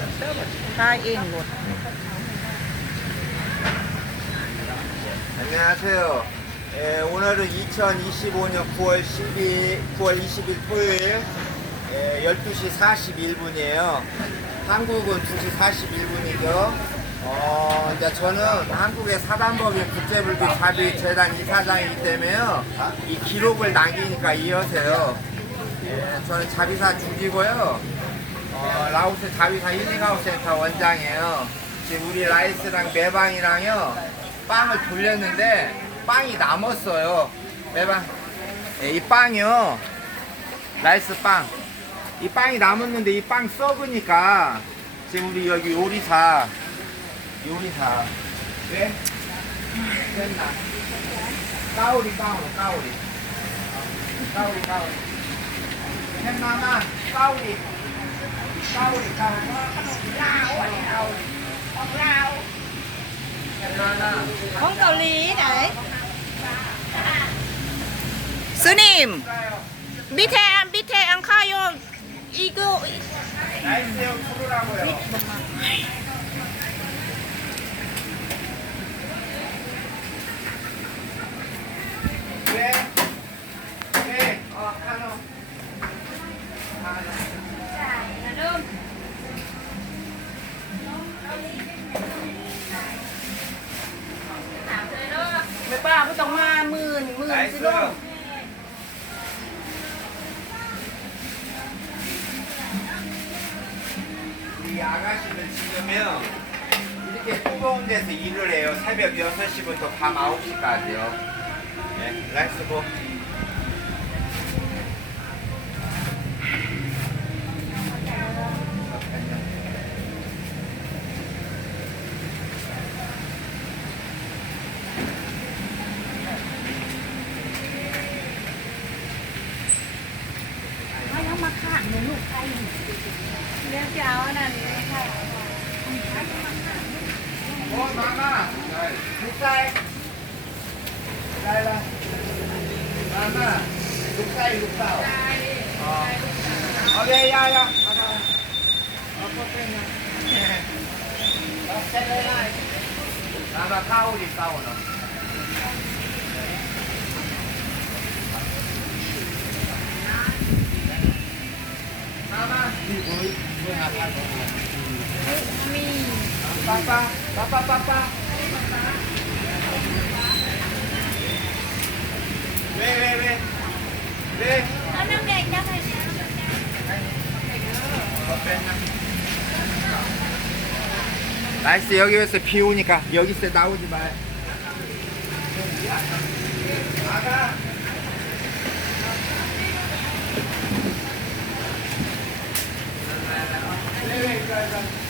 4인 롯. 안녕하세요. 예, 오늘은 2025년 9월 12, 9월 20일 토요일 예, 12시 41분이에요. 한국은 2시 41분이죠. 어, 이제 저는 한국의 사단법인 국제불빛 자비 재단 이사장이기 때문에요. 이 기록을 남기니까 이어서요. 예, 저는 자비사 주기고요. 어, 라오스 자비사 힐링하우스 센터 원장이에요. 지금 우리 라이스랑 매방이랑요 빵을 돌렸는데 빵이 남았어요. 매방 예, 이 빵이요 라이스 빵. 이 빵이 남았는데 이 빵 썩으니까 지금 우리 여기 요리사 요리사 왜? 됐나? 까오리 까오리 까오리 까오리 까오리 했나나 까오리 까오리 까오리 했나나 Không cầu lý đấy. 스님, 밑에 밑에 안 가요. 이거 나이스요 부르라고요 왜? 왜? 어 카노 카노 아가씨는 지금요 이렇게 뜨거운 데서 일을 해요. 새벽 6시부터 밤 9시까지요. 네, 라이스고 มาม่าหมูไก่ไก่ละมาม่าลูกไก่ลูกเต่าอ๋อเอาเลยยายะเอาเอาเอาพวกเป็นนะเอาเส้นเลยไล่มามาข้าวดิเต่าเนาะมามาดีเว้ยเว้ยหาบ้านของเรามีปังปัง 빠빠 빠빠. 왜 왜 왜? 왜? 한명대 있나 봐요. 나이스 여기 있어 비 오니까 여기서 나오지 마. 나가. 네, 네, 네, 네.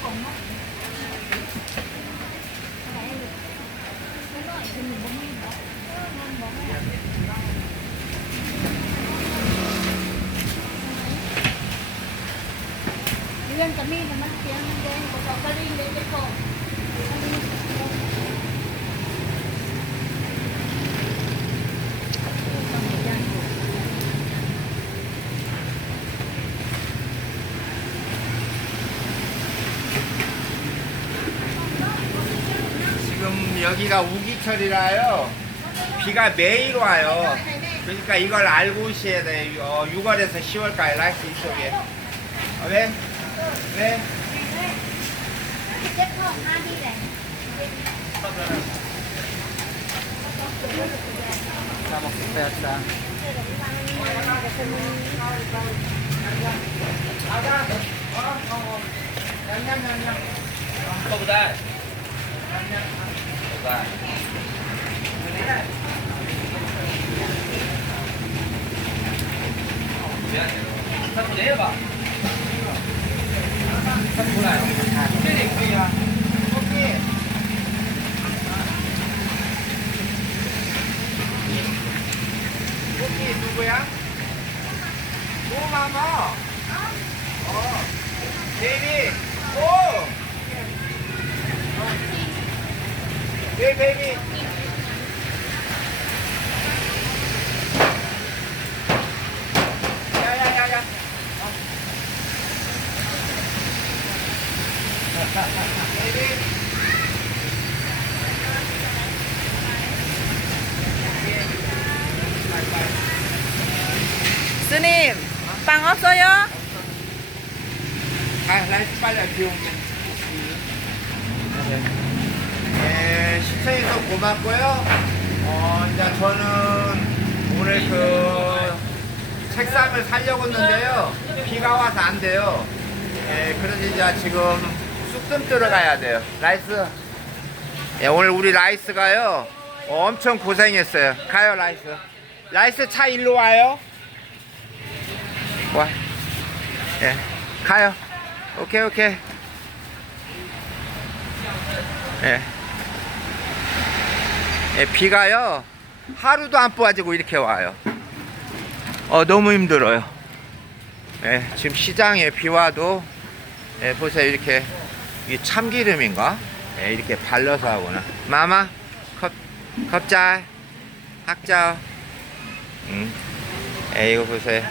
เรื่องกระมีดมันเสียงมันเด้งกับกระดิ่งเด้งไปก่อน 여기가 우기철이라요. 비가 매일 와요. 그러니까 이걸 알고 오셔야 돼요. 어, 6월에서 10월까지 날씨 이쪽에. 어, 왜? 왜? 다 먹고 빼었다. 양양 양양. 양양. thật thế bà thật thế này thế đỉnh gì à ok ok 누구야 오 마마 어 대리 네, 베이비. 야야야야. 베이비. 스님, 빵 없어요? 가, 라이스 빨리 비우면. 네, 시청해서 고맙고요. 어, 이제 저는 오늘 그 책상을 살려고 했는데요. 비가 와서 안 돼요. 예, 그래서 이제 지금 쑥뜸 들어가야 돼요. 라이스. 예, 오늘 우리 라이스가요. 엄청 고생했어요. 가요, 라이스. 라이스 차 일로 와요. 와. 예, 가요. 오케이, 오케이. 예. 예, 비가요. 하루도 안 빠지고 이렇게 와요. 어, 너무 힘들어요. 예, 지금 시장에 비 와도, 예, 보세요. 이렇게, 이 참기름인가? 예, 이렇게 발라서 하구나. 마마, 컵, 컵잘, 학자. 음. 예, 이거 보세요.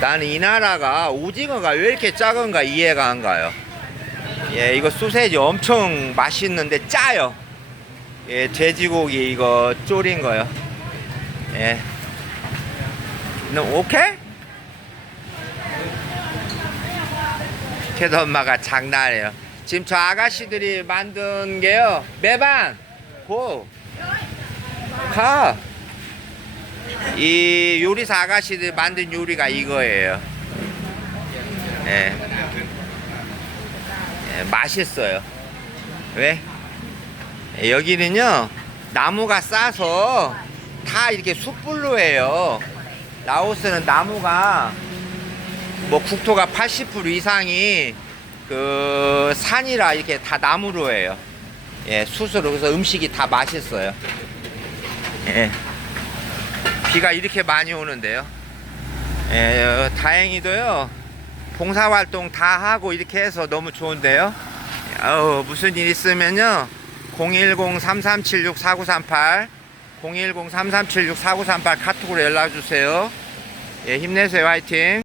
나는 이 나라가 오징어가 왜 이렇게 작은가 이해가 안 가요. 예, 이거 소세지 엄청 맛있는데 짜요. 예, 돼지고기 이거 졸인 거요. 예. 너 오케이? 걔도 엄마가 장난해요. 지금 저 아가씨들이 만든 게요. 매반 고 가. 이 요리사 아가씨들 만든 요리가 이거예요. 예. 예, 맛있어요. 왜? 예, 여기는요, 나무가 싸서 다 이렇게 숯불로 해요. 라오스는 나무가 뭐 국토가 80% 이상이 그 산이라 이렇게 다 나무로 해요. 예, 숯으로. 그래서 음식이 다 맛있어요. 예. 비가 이렇게 많이 오는데요. 예, 어, 다행히도요. 봉사활동 다 하고 이렇게 해서 너무 좋은데요. 어, 무슨 일 있으면요. 010-3376-4938 010-3376-4938 카톡으로 연락 주세요. 예, 힘내세요. 화이팅.